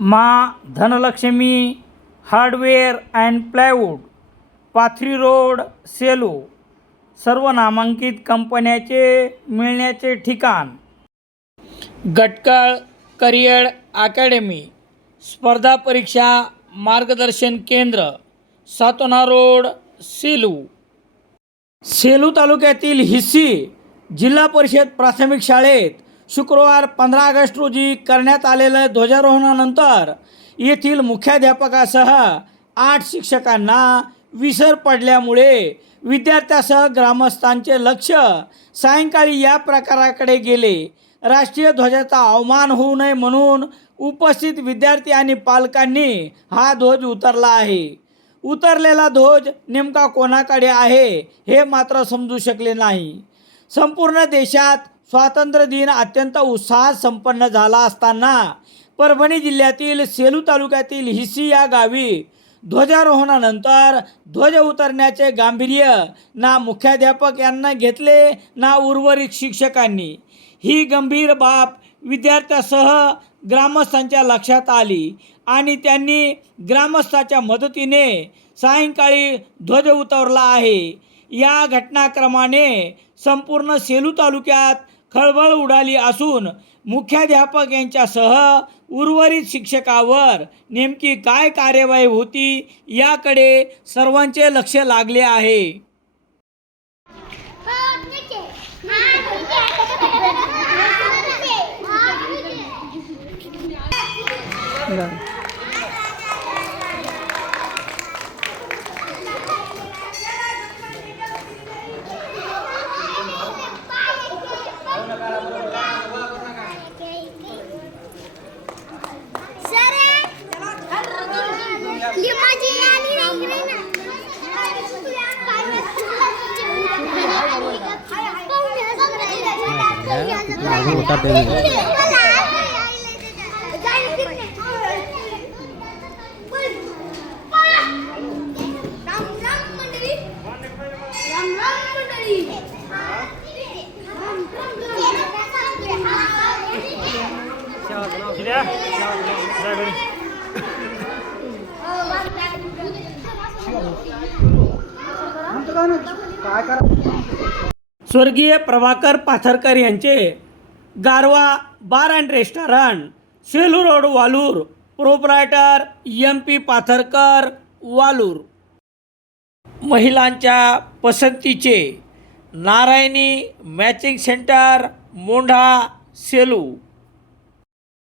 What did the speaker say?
मा Dhanlaxmi hardware and plywood Pathri road Selu सर्व नामांकित कंपन्याचे मिळण्याचे ठिकाण. गटकळ करिअर अकॅडमी स्पर्धा परीक्षा मार्गदर्शन केंद्र सातोना रोड सेलू. सेलू तालुक्यातील हिस्सी जिल्हा परिषद प्राथमिक शाळेत शुक्रवार पंधरा ऑगस्ट रोजी करण्यात आलेल्या ध्वजारोहणानंतर येथील मुख्याध्यापकासह आठ शिक्षकांना विसर पडल्यामुळे विद्यार्थ्यासह ग्रामस्थांचे लक्ष सायंकाळी या प्रकाराकडे गेले. राष्ट्रीय ध्वजाचा अवमान होऊ नये म्हणून उपस्थित विद्यार्थी आणि पालकांनी हा ध्वज उतरला आहे. उतरलेला ध्वज नेमका कोणाकडे आहे हे मात्र समजू शकले नाही. संपूर्ण देशात स्वातंत्र्य दिन अत्यंत उत्साहात संपन्न झाला असताना परभणी जिल्ह्यातील सेलू तालुक्यातील हिसी या गावी ध्वजारोहणानंतर ध्वज उतरण्याचे गांभीर्य ना मुख्याध्यापक यांना घेतले ना उर्वरित शिक्षकांनी. ही गंभीर बाब विद्यार्थ्यासह ग्रामस्थांच्या लक्षात आली आणि त्यांनी ग्रामस्थाच्या मदतीने सायंकाळी ध्वज उतरला आहे. या घटनाक्रमाने संपूर्ण सेलू तालुक्यात खळबळ उडाली असून मुख्याध्यापक यांच्यासह उर्वरित शिक्षकावर नेमकी काय कार्यवाही होती याकडे सर्वांचे लक्ष लागले आहे. उतारते Yeah. स्वर्गीय प्रभाकर पाथरकर यांचे Garva bar and restaurant Selu road Walur. Proprietor M P Patharkar Walur. महिलांच्या पसंतीचे नारायणी मॅचिंग सेंटर मोंढा सेलू.